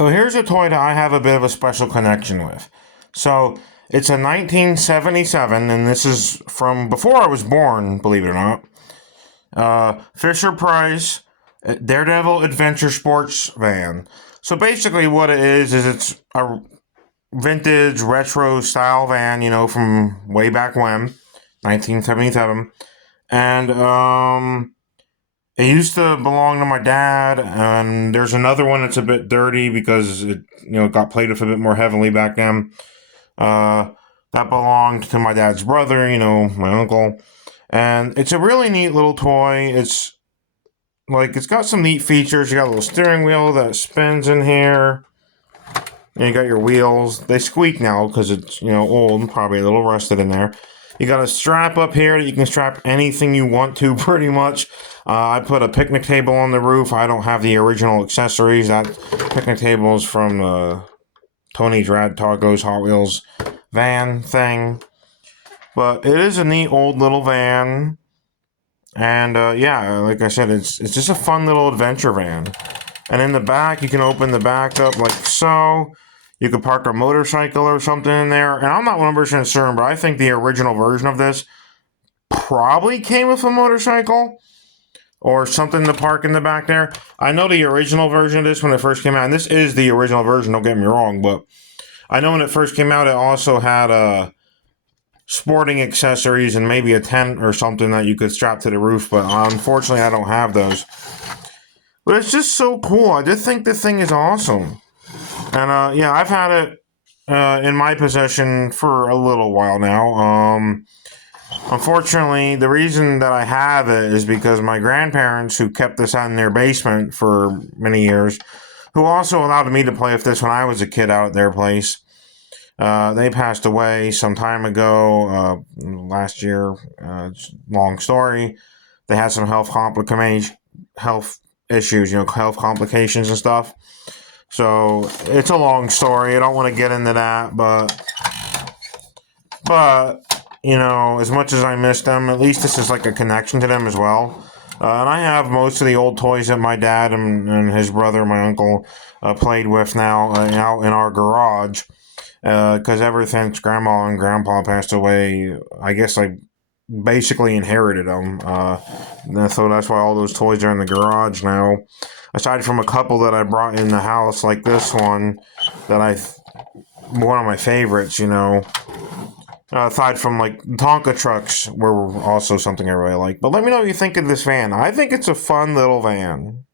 So here's a toy that I have a bit of a special connection with. So it's a 1977, and this is from before I was born, believe it or not. Fisher Price Daredevil Adventure Sports Van. So basically, what it is it's a vintage retro style van, from way back when, 1977, and it used to belong to my dad, and there's another one that's a bit dirty because it got played with a bit more heavily back then. Uh, that belonged to my dad's brother, my uncle, and it's a really neat little toy. It's got some neat features. You got a little steering wheel that spins in here. And you got your wheels. They squeak now because it's, old, probably a little rusted in there. You got a strap up here that you can strap anything you want to, pretty much. I put a picnic table on the roof. I don't have the original accessories. That picnic table is from Tony's Rad Tacos Hot Wheels van thing. But it is a neat old little van. And like I said, it's just a fun little adventure van. And in the back, you can open the back up like so. You could park a motorcycle or something in there. And I'm not 100% certain, but I think the original version of this probably came with a motorcycle or something to park in the back there. I know the original version of this when it first came out, and this is the original version, don't get me wrong, but I know when it first came out, it also had sporting accessories and maybe a tent or something that you could strap to the roof, but unfortunately, I don't have those. But it's just so cool. I just think this thing is awesome. And I've had it in my possession for a little while now. Unfortunately, the reason that I have it is because my grandparents, who kept this out in their basement for many years, who also allowed me to play with this when I was a kid out at their place, they passed away some time ago, last year. Long story. They had some health issues, health complications and stuff. So it's a long story. I don't want to get into that, but as much as I miss them, at least this is like a connection to them as well. And I have most of the old toys that my dad and his brother, my uncle, played with now out in our garage. Because ever since Grandma and Grandpa passed away, I guess I basically inherited them. So that's why all those toys are in the garage now. Aside from a couple that I brought in the house, like this one, one of my favorites, aside from like Tonka trucks, were also something I really like. But let me know what you think of this van. I think it's a fun little van.